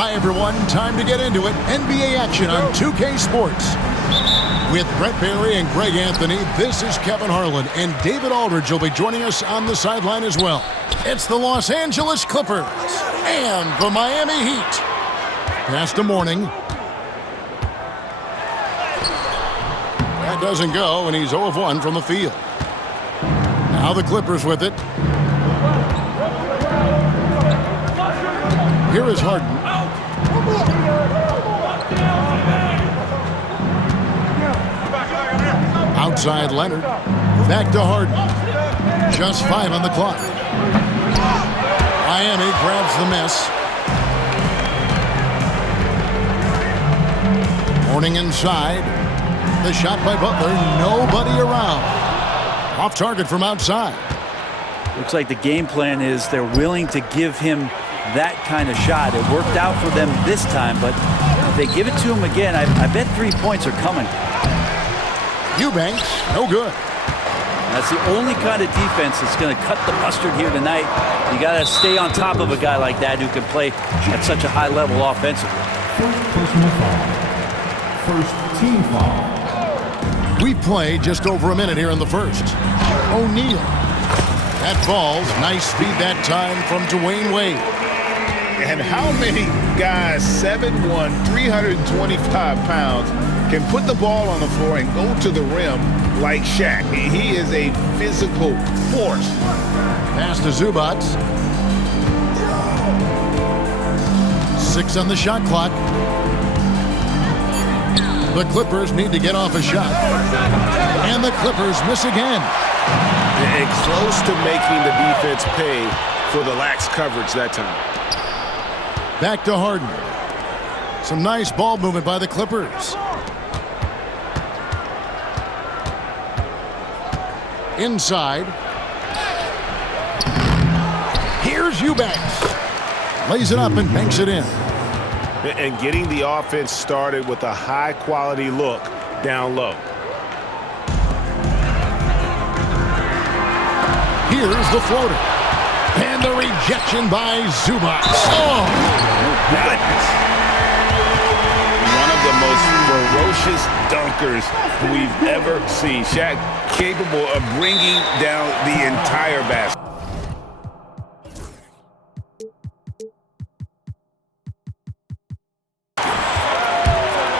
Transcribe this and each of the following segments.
Hi, everyone. Time to get into it. NBA action on 2K Sports. With Brett Barry and Greg Anthony, this is Kevin Harlan, and David Aldridge will be joining us on the sideline as well. It's the Los Angeles Clippers and the Miami Heat. Pass to Mourning. That doesn't go, and he's 0 of 1 from the field. Now the Clippers with it. Here is Harden. Outside Leonard. Back to Harden. Just 5 on the clock. Miami grabs the miss. Mourning inside. The shot by Butler. Nobody around. Off target from outside. Looks like the game plan is they're willing to give him that kind of shot. It worked out for them this time, but if they give it to him again, I bet 3 points are coming. Eubanks, no good. That's the only kind of defense that's going to cut the mustard here tonight. You got to stay on top of a guy like that who can play at such a high level offensively. First personal foul. First team foul. We play just over a minute here in the first. O'Neal. That falls. Nice speed that time from Dwayne Wade. And how many guys, 7'1", 325 pounds, can put the ball on the floor and go to the rim like Shaq? He is a physical force. Pass to Zubac. 6 on the shot clock. The Clippers need to get off a shot. And the Clippers miss again. And close to making the defense pay for the lax coverage that time. Back to Harden. Some nice ball movement by the Clippers. Inside. Here's Eubanks. Lays it up and banks it in. And getting the offense started with a high-quality look down low. Here's the floater. And the rejection by Zubac. Oh, goodness. One of the most ferocious dunkers we've ever seen. Shaq capable of bringing down the entire basket.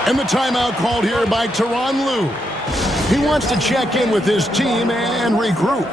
And the timeout called here by Tyronn Lue. He wants to check in with his team and regroup.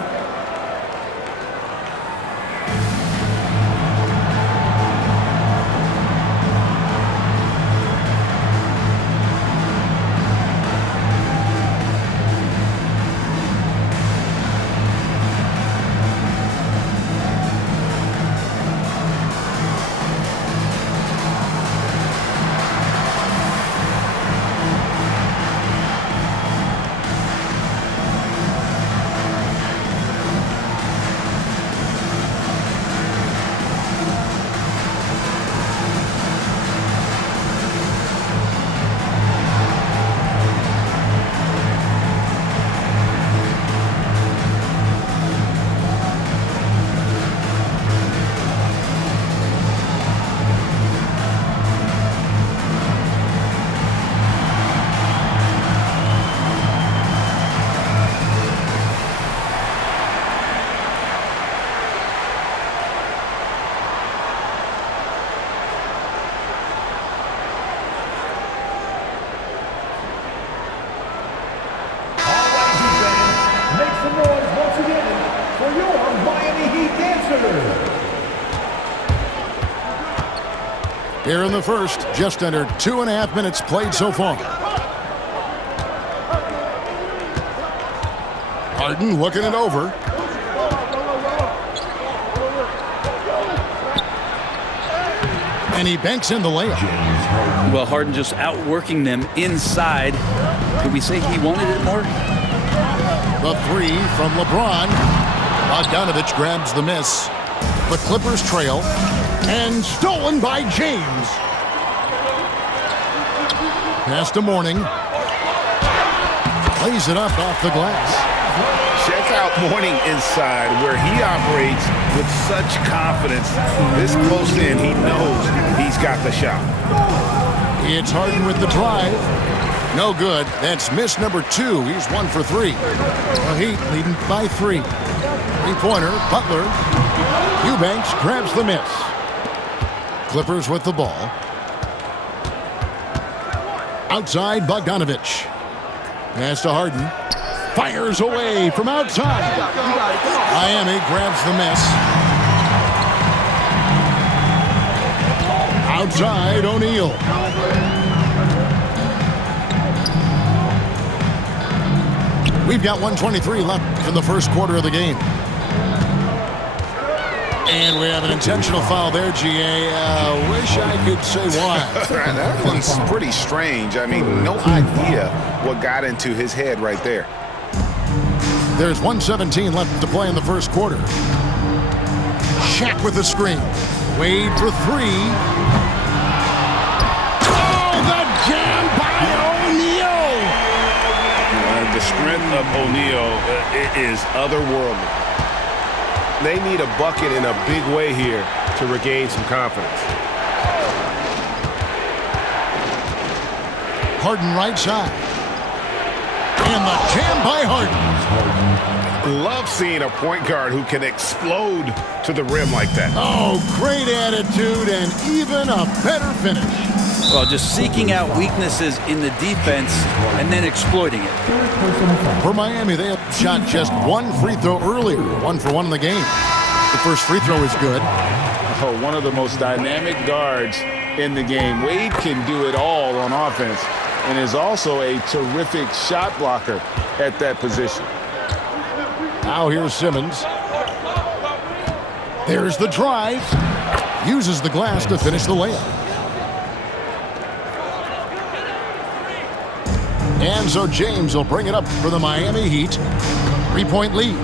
Here in the first, just under 2.5 minutes played so far. Harden looking it over. And he banks in the layup. Well, Harden just outworking them inside. Could we say he wanted it more? The three from LeBron. Bogdanovich grabs the miss. The Clippers trail. And stolen by James. Pass to Mourning. Lays it up off the glass. Check out Mourning inside, where he operates with such confidence. This close in, he knows he's got the shot. It's Harden with the drive. No good. That's miss number 2. He's 1 for 3. The Heat leading by 3. Three-pointer, Butler. Eubanks grabs the miss. Clippers with the ball. Outside, Bogdanovich. Pass to Harden. Fires away from outside. Miami grabs the miss. Outside, O'Neal. We've got 1:23 left in the first quarter of the game. And we have an intentional foul there, GA. Wish I could say why. That one's pretty strange. I mean, no idea what got into his head right there. There's 1:17 left to play in the first quarter. Shaq with the screen. Wade for 3. Oh, the jam by O'Neal! The strength of O'Neal is otherworldly. They need a bucket in a big way here to regain some confidence. Harden right side. And the jam by Harden. Love seeing a point guard who can explode to the rim like that. Oh, great attitude and even a better finish. Well, just seeking out weaknesses in the defense and then exploiting it. For Miami, they have shot just 1 free throw earlier. 1 for 1 in the game. The first free throw is good. Oh, one of the most dynamic guards in the game. Wade can do it all on offense and is also a terrific shot blocker at that position. Now here's Simmons. There's the drive. Uses the glass to finish the layup. And so James will bring it up for the Miami Heat. 3-point lead.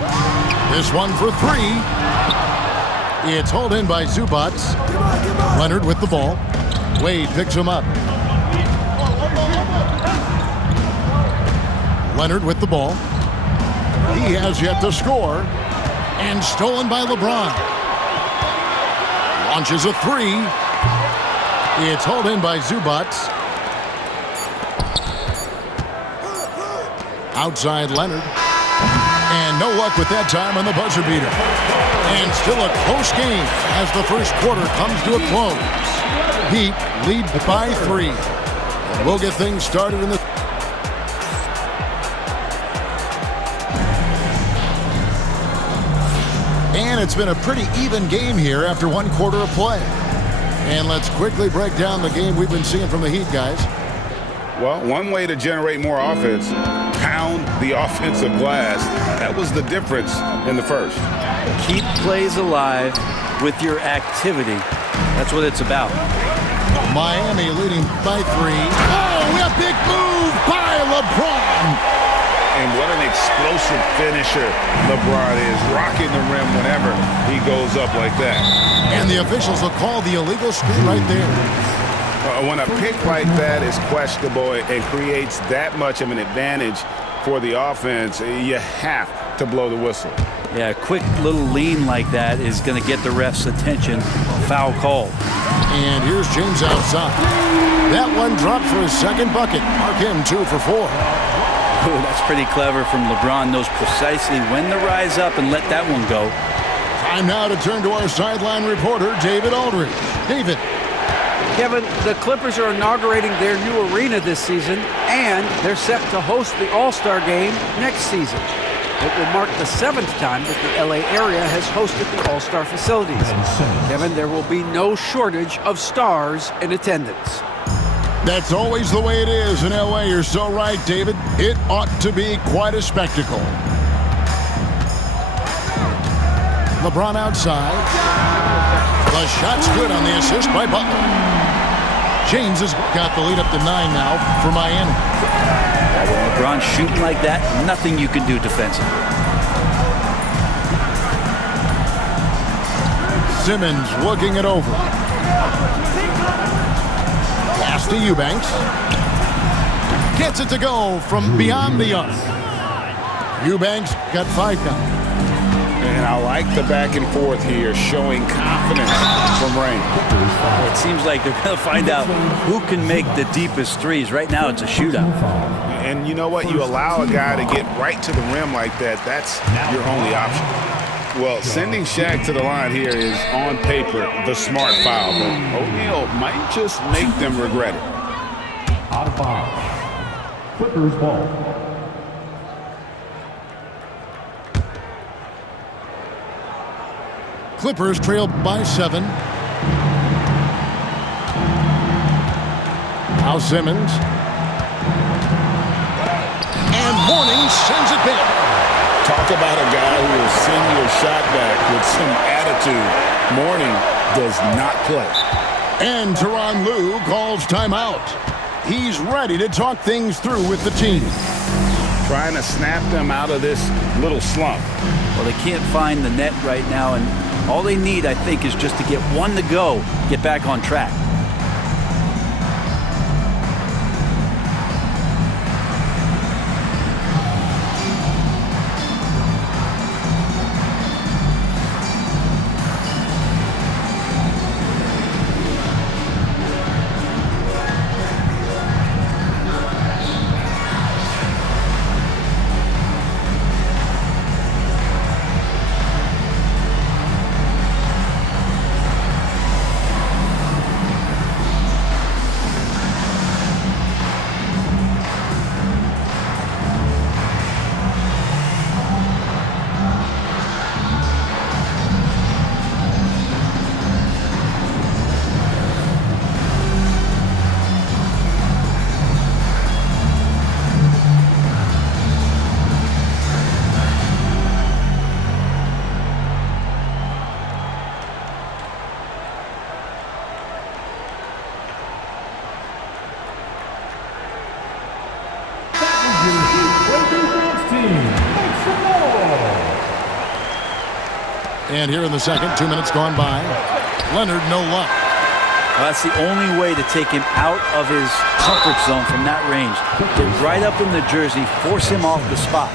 This one for 3. It's hauled in by Zubac. Leonard with the ball. Wade picks him up. Leonard with the ball. He has yet to score. And stolen by LeBron. Launches a 3. It's hauled in by Zubac. Outside Leonard. And no luck with that time on the buzzer beater. And still a close game as the first quarter comes to a close. Heat lead by 3. And we'll get things started in the... And it's been a pretty even game here after 1 quarter of play. And let's quickly break down the game we've been seeing from the Heat, guys. Well, one way to generate more offense, pound the offensive glass. That was the difference in the first. Keep plays alive with your activity. That's what it's about. Miami leading by 3. Oh, a big move by LeBron. And what an explosive finisher LeBron is, rocking the rim whenever he goes up like that. And the officials will call the illegal screen right there. When a pick like that is questionable and creates that much of an advantage for the offense, you have to blow the whistle. Yeah, a quick little lean like that is going to get the ref's attention. Foul call. And here's James outside. That one dropped for his second bucket. Mark him 2 for 4. Ooh, that's pretty clever from LeBron. Knows precisely when to rise up and let that one go. Time now to turn to our sideline reporter, David Aldridge. David. Kevin, the Clippers are inaugurating their new arena this season, and they're set to host the All-Star Game next season. It will mark the 7th time that the LA area has hosted the All-Star facilities. Kevin, there will be no shortage of stars in attendance. That's always the way it is in LA. You're so right, David. It ought to be quite a spectacle. LeBron outside. The shot's good on the assist by Butler. James has got the lead up to 9 now for Miami. When LeBron's shooting like that, nothing you can do defensively. Simmons looking it over. Pass to Eubanks. Gets it to go from beyond the arc. Eubanks got 5 now. And I like the back and forth here, showing confidence from Rain. It seems like they're going to find out who can make the deepest threes. Right now, it's a shootout. And you know what? You allow a guy to get right to the rim like that, that's your only option. Well, sending Shaq to the line here is, on paper, the smart foul. But O'Neal might just make them regret it. Out of bounds. Clippers ball. Clippers trail by 7. Now Simmons. And Mourning sends it back. Talk about a guy who will send your shot back with some attitude. Mourning does not play. And Tyronn Lue calls timeout. He's ready to talk things through with the team. Trying to snap them out of this little slump. Well, they can't find the net right now, and all they need, I think, is just to get one to go, get back on track. And here in the second, 2 minutes gone by. Leonard, no luck. Well, that's the only way to take him out of his comfort zone from that range. Get right up in the jersey, force him off the spot.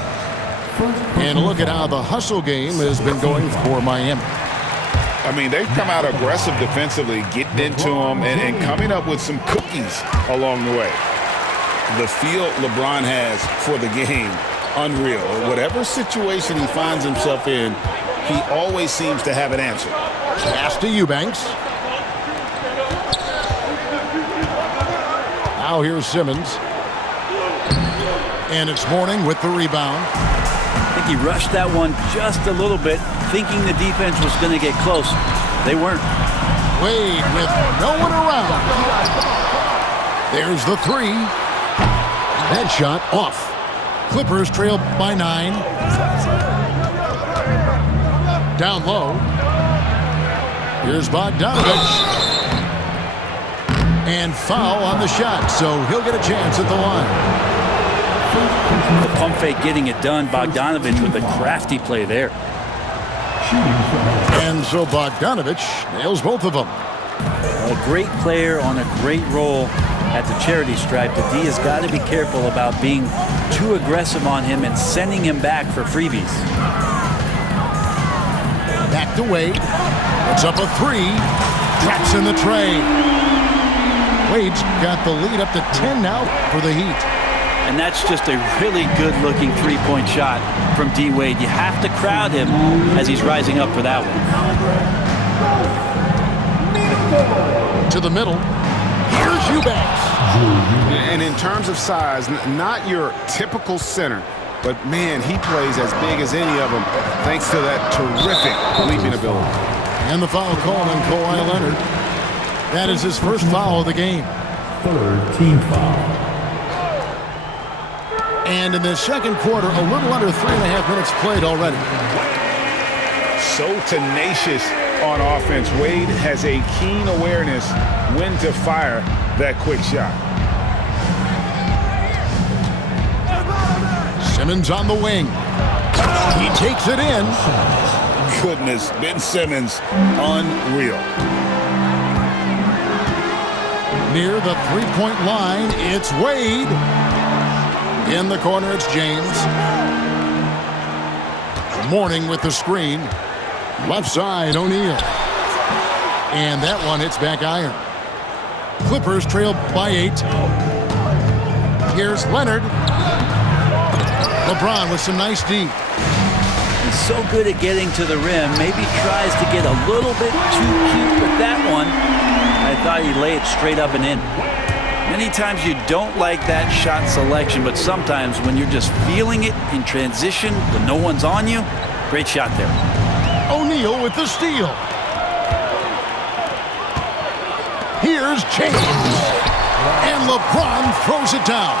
And look at how the hustle game has been going for Miami. I mean, they've come out aggressive defensively, getting into them and coming up with some cookies along the way. The feel LeBron has for the game, unreal. Whatever situation he finds himself in, he always seems to have an answer. Pass to Eubanks. Now here's Simmons. And it's Mourning with the rebound. I think he rushed that one just a little bit, thinking the defense was going to get close. They weren't. Wade with no one around. There's the 3. That shot off. Clippers trail by 9. Down low. Here's Bogdanovich. And foul on the shot, so he'll get a chance at the line. The pump fake getting it done. Bogdanovich with a crafty play there. And so Bogdanovich nails both of them. A great player on a great role at the charity stripe. The D has got to be careful about being too aggressive on him and sending him back for freebies. Back to Wade. Puts up a 3. Traps in the tray. Wade's got the lead up to 10 now for the Heat. And that's just a really good-looking three-point shot from D. Wade. You have to crowd him as he's rising up for that one. To the middle. Here's Eubanks. And in terms of size, not your typical center, but man, he plays as big as any of them thanks to that terrific leaping ability. And the foul called on Kawhi Leonard. That is his first foul of the game. Third team foul. And in the second quarter, a little under 3.5 minutes played already. So tenacious on offense. Wade has a keen awareness when to fire that quick shot. Simmons on the wing. He takes it in. Goodness, Ben Simmons, unreal. Near the three-point line, it's Wade. In the corner, it's James. Mourning with the screen. Left side, O'Neal. And that one hits back iron. Clippers trail by 8. Here's Leonard. LeBron with some nice D. He's so good at getting to the rim. Maybe tries to get a little bit too cute with that one. I thought he'd lay it straight up and in. Many times you don't like that shot selection, but sometimes when you're just feeling it in transition when no one's on you, great shot there. O'Neal with the steal. Here's James. And LeBron throws it down.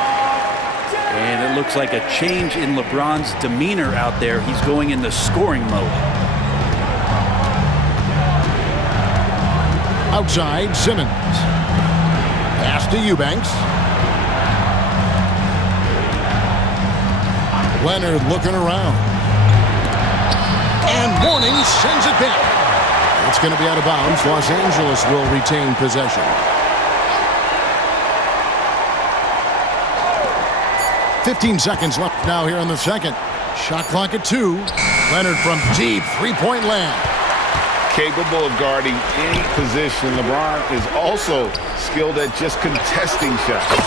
And it looks like a change in LeBron's demeanor out there. He's going into scoring mode. Outside, Simmons. Pass to Eubanks. Leonard looking around. And Mourning sends it back. It's going to be out of bounds. Los Angeles will retain possession. 15 seconds left now here in the second. Shot clock at 2. Leonard from deep three-point land. Capable of guarding any position. LeBron is also skilled at just contesting shots.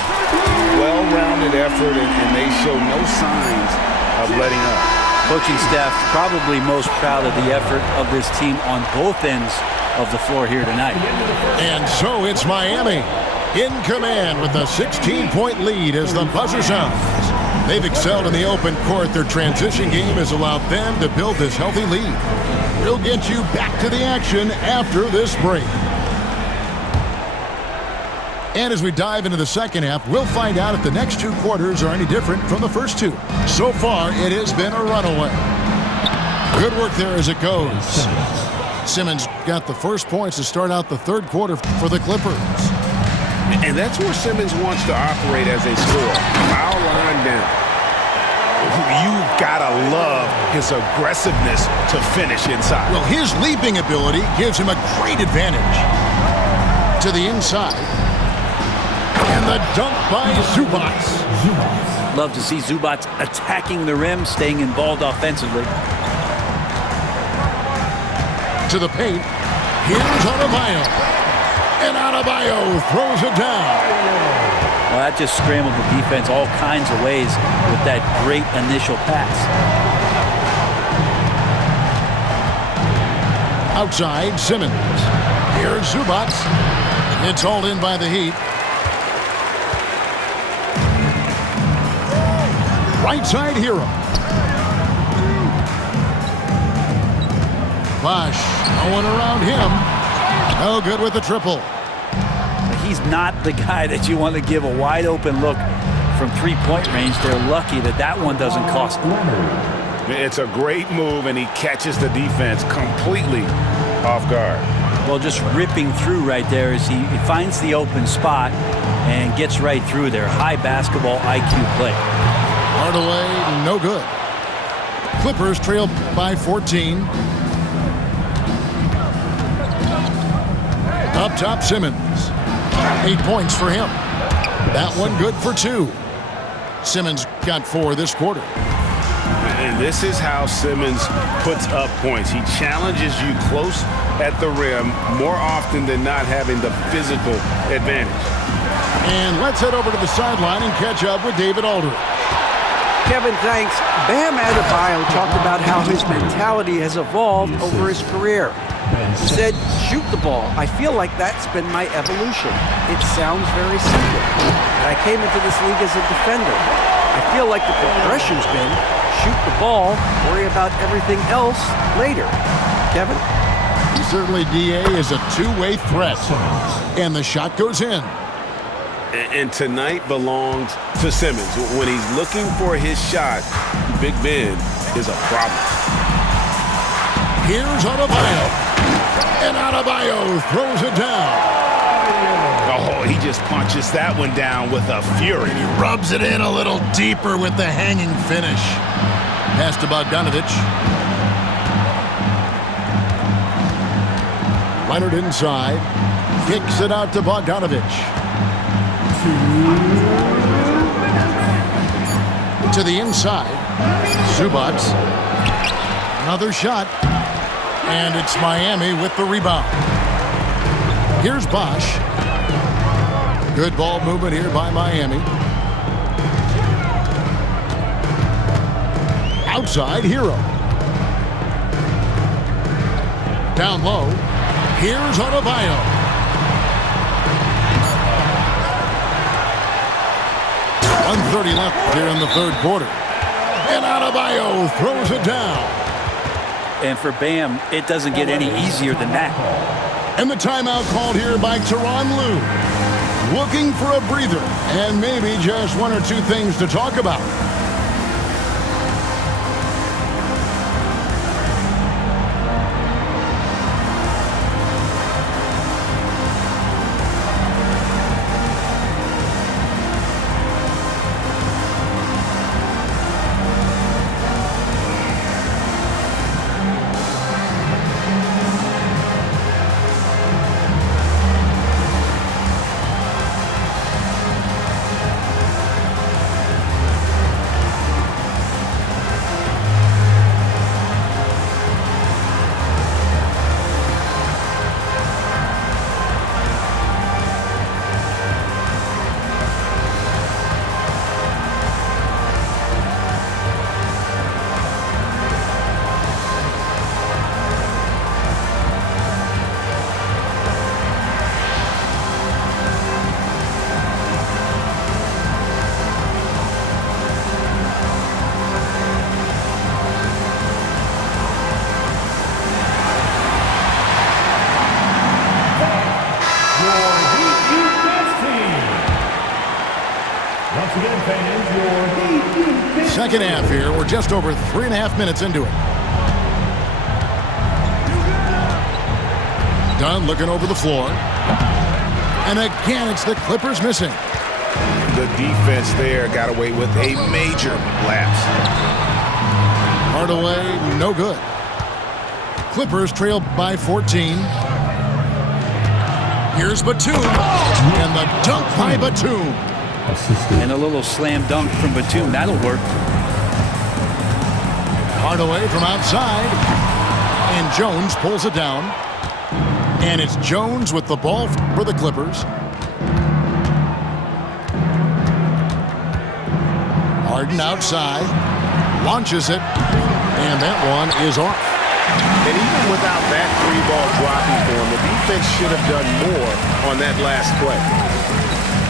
Well-rounded effort, and they show no signs of letting up. Coaching staff probably most proud of the effort of this team on both ends of the floor here tonight. And so it's Miami in command with a 16-point lead as the buzzer sounds. They've excelled in the open court. Their transition game has allowed them to build this healthy lead. We'll get you back to the action after this break. And as we dive into the second half, we'll find out if the next 2 quarters are any different from the first 2. So far, it has been a runaway. Good work there as it goes. Simmons got the first points to start out the third quarter for the Clippers. And that's where Simmons wants to operate as a scorer. Foul line down. You've got to love his aggressiveness to finish inside. Well, his leaping ability gives him a great advantage. To the inside. And the dunk by Zubac. Love to see Zubac attacking the rim, staying involved offensively. To the paint. Here's Adebayo. And Adebayo throws it down. Well, that just scrambled the defense all kinds of ways with that great initial pass. Outside, Simmons. Here's Zubac. It's hauled in by the Heat. Right side, Hero. Bosh, no one around him. No good with the triple. He's not the guy that you want to give a wide open look from three-point range. They're lucky that that one doesn't cost them. It's a great move, and he catches the defense completely off guard. Well, just ripping through right there as he finds the open spot and gets right through there. High basketball IQ play. Hardaway, no good. Clippers trail by 14. Up top, Simmons. 8 points for him. That one good for 2. Simmons got 4 this quarter. And this is how Simmons puts up points. He challenges you close at the rim more often than not, having the physical advantage. And let's head over to the sideline and catch up with David Aldridge. Kevin, thanks. Bam Adebayo talked about how his mentality has evolved over his career. He said, shoot the ball. I feel like that's been my evolution. It sounds very simple. And I came into this league as a defender. I feel like the progression's been shoot the ball, worry about everything else later. Kevin? Certainly, DA is a two-way threat. And the shot goes in. And tonight belongs to Simmons. When he's looking for his shot, Big Ben is a problem. Here's Adebayo. And Adebayo throws it down. Oh, he just punches that one down with a fury. He rubs it in a little deeper with the hanging finish. Pass to Bogdanovic. Leonard inside. Kicks it out to Bogdanovic. To the inside. Zubac. Another shot. And it's Miami with the rebound. Here's Bosch. Good ball movement here by Miami. Outside, Hero. Down low. Here's Adebayo. .130 left here in the third quarter. And Adebayo throws it down. And for Bam, it doesn't get any easier than that. And the timeout called here by Tyronn Lue. Looking for a breather and maybe just one or two things to talk about. Second half here. We're just over 3.5 minutes into it. Dunn looking over the floor. And again, it's the Clippers missing. The defense there got away with a major lapse. Hardaway, no good. Clippers trail by 14. Here's Batum. And the dunk by Batum. And a little slam dunk from Batum. That'll work. Hardaway from outside. And Jones pulls it down. And it's Jones with the ball for the Clippers. Harden outside. Launches it. And that one is off. And even without that three-ball dropping for him, the defense should have done more on that last play.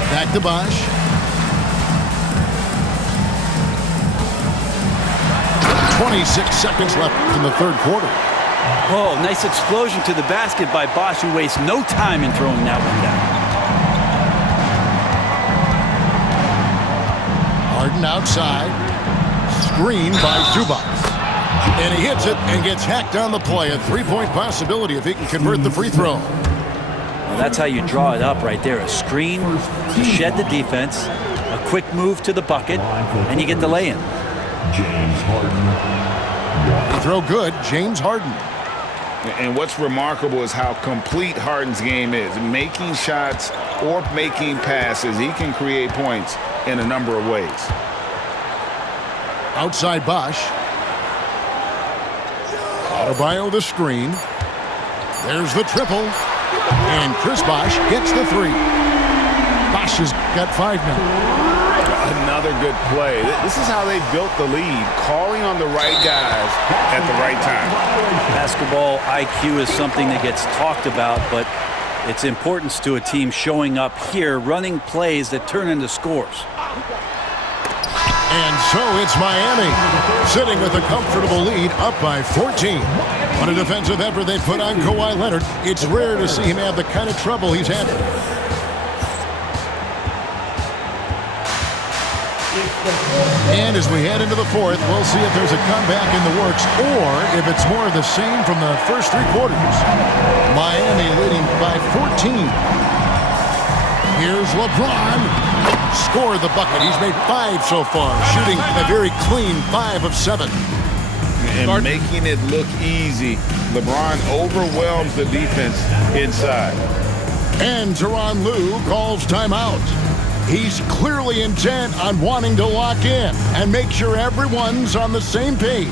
Back to Bosch. 26 seconds left in the third quarter. Oh, nice explosion to the basket by Bosch, who wastes no time in throwing that one down. Harden outside. Screen by Zubac. And he hits it and gets hacked on the play. A three-point possibility if he can convert the free throw. Well, that's how you draw it up right there. A screen to shed the defense, a quick move to the bucket, and you get the lay-in. James Harden. They throw good, James Harden. And what's remarkable is how complete Harden's game is. Making shots or making passes, he can create points in a number of ways. Outside Bosch. Adebayo the screen. There's the triple. And Chris Bosch gets the three. Bosch has got 5 now. Another good play. This is how they built the lead, calling on the right guys at the right time. Basketball IQ is something that gets talked about, but its importance to a team showing up here, running plays that turn into scores. And so it's Miami, sitting with a comfortable lead, up by 14. On a defensive effort they put on Kawhi Leonard, it's rare to see him have the kind of trouble he's had. And as we head into the fourth, we'll see if there's a comeback in the works or if it's more of the same from the first 3 quarters. Miami leading by 14. Here's LeBron. Score the bucket. He's made 5 so far, shooting a very clean 5 of 7. And making it look easy. LeBron overwhelms the defense inside. And Tyronn Lue calls timeout. He's clearly intent on wanting to lock in and make sure everyone's on the same page.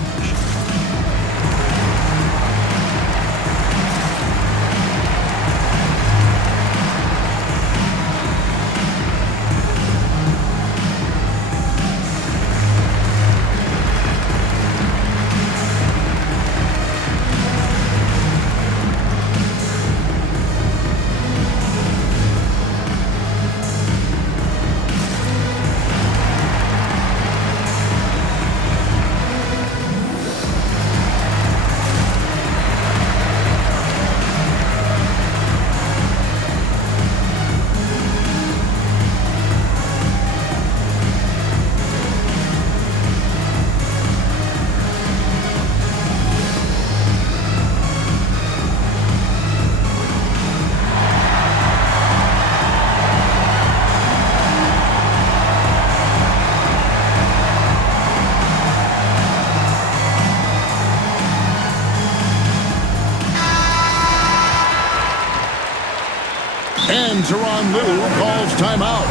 And Tyronn Lue calls timeout.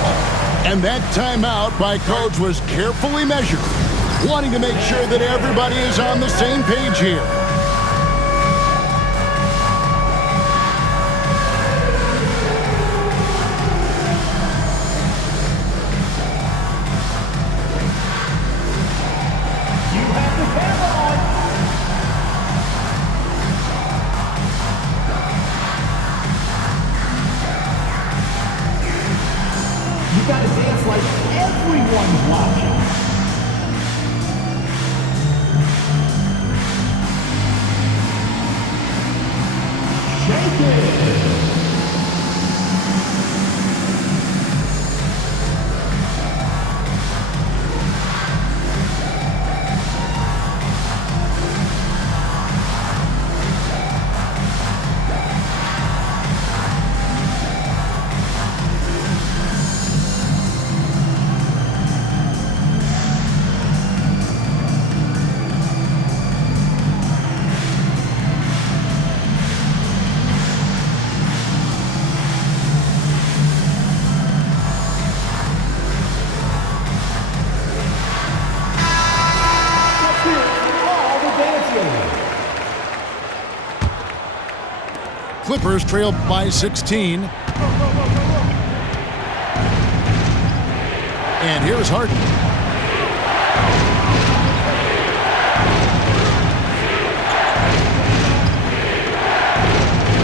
And that timeout by coach was carefully measured, wanting to make sure that everybody is on the same page here. Gotta dance like everyone's watching. Shake it. Clippers trail by 16. And here's Harden.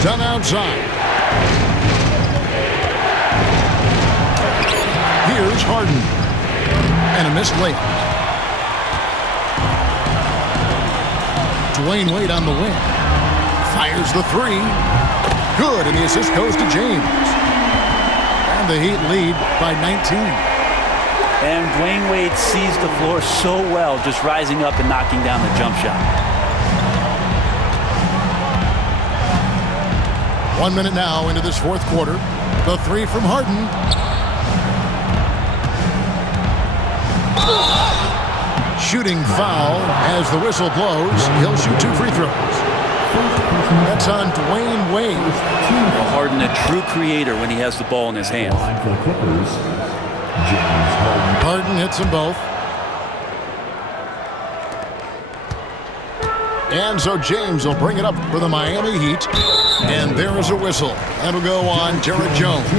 Done outside. Here's Harden. And a missed layup. Dwayne Wade on the wing. Fires the three. Good, and the assist goes to James. And the Heat lead by 19. And Dwayne Wade sees the floor so well, just rising up and knocking down the jump shot. 1 minute now into this fourth quarter. The three from Harden. Shooting foul as the whistle blows. He'll shoot 2 free throws. That's on Dwayne Wade. Well, Harden, a true creator when he has the ball in his hands. For the Clippers, James Harden. Harden hits them both. And so James will bring it up for the Miami Heat. And there is a whistle. That'll go on Jared Jones.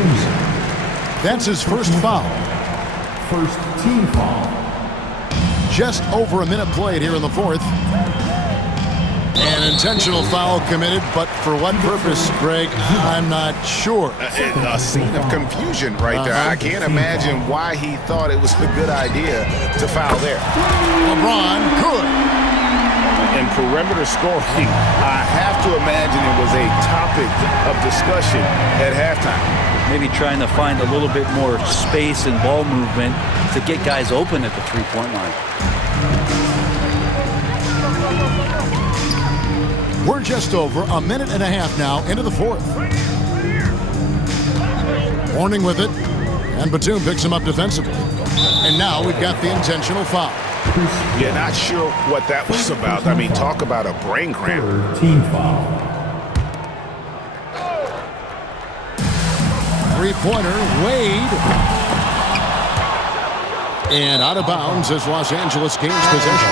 That's his first foul. First team foul. Just over a minute played here in the fourth. An intentional foul committed, but for what purpose, Greg, I'm not sure. A scene of confusion right there. I can't imagine why he thought it was a good idea to foul there. LeBron, good. In perimeter scoring, I have to imagine it was a topic of discussion at halftime. Maybe trying to find a little bit more space and ball movement to get guys open at the three-point line. We're just over a minute and a half now into the fourth. Warning with it, and Batum picks him up defensively. And now we've got the intentional foul. Yeah, not sure what that was about. I mean, talk about a brain cramp. Third team foul. Three-pointer, Wade. And out of bounds as Los Angeles gains possession.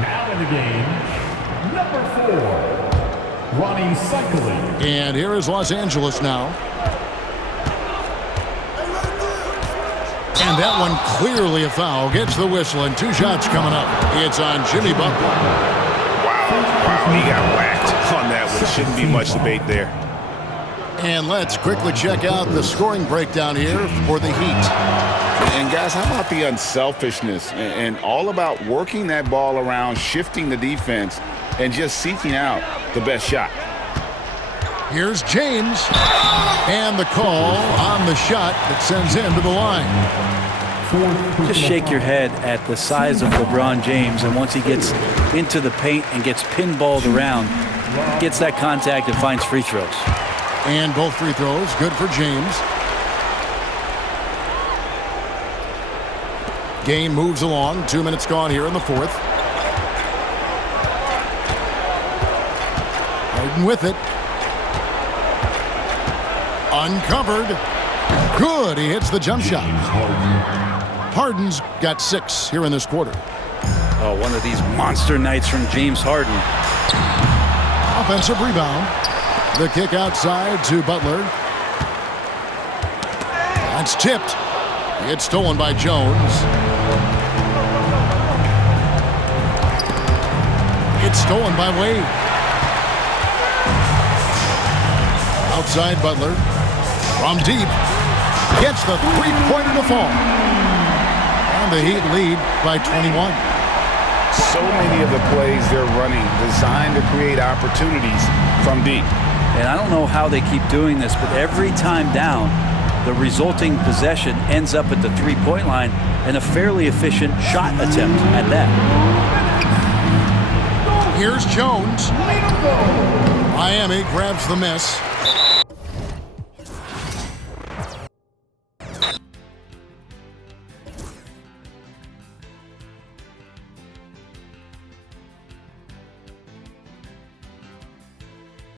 Now in the game, number 4, Ronnie Cycling. And here is Los Angeles now. And that one clearly a foul. Gets the whistle and 2 shots coming up. It's on Jimmy Butler. Wow, he got whacked on that one. Shouldn't be much debate there. And let's quickly check out the scoring breakdown here for the Heat. And guys, how about the unselfishness and all about working that ball around, shifting the defense, and just seeking out the best shot. Here's James. And the call on the shot that sends him to the line. Just shake your head at the size of LeBron James, and once he gets into the paint and gets pinballed around, gets that contact and finds free throws. And both free throws, good for James. Game moves along. 2 minutes gone here in the fourth. Harden with it. Uncovered. Good. He hits the jump shot. Harden's got 6 here in this quarter. Oh, one of these monster nights from James Harden. Offensive rebound. The kick outside to Butler. That's tipped. It's stolen by Jones. It's stolen by Wade. Outside Butler. From deep. Gets the three-pointer to fall. And the Heat lead by 21. So many of the plays they're running designed to create opportunities from deep. And I don't know how they keep doing this, but every time down, the resulting possession ends up at the three-point line and a fairly efficient shot attempt at that. Here's Jones. Miami grabs the miss.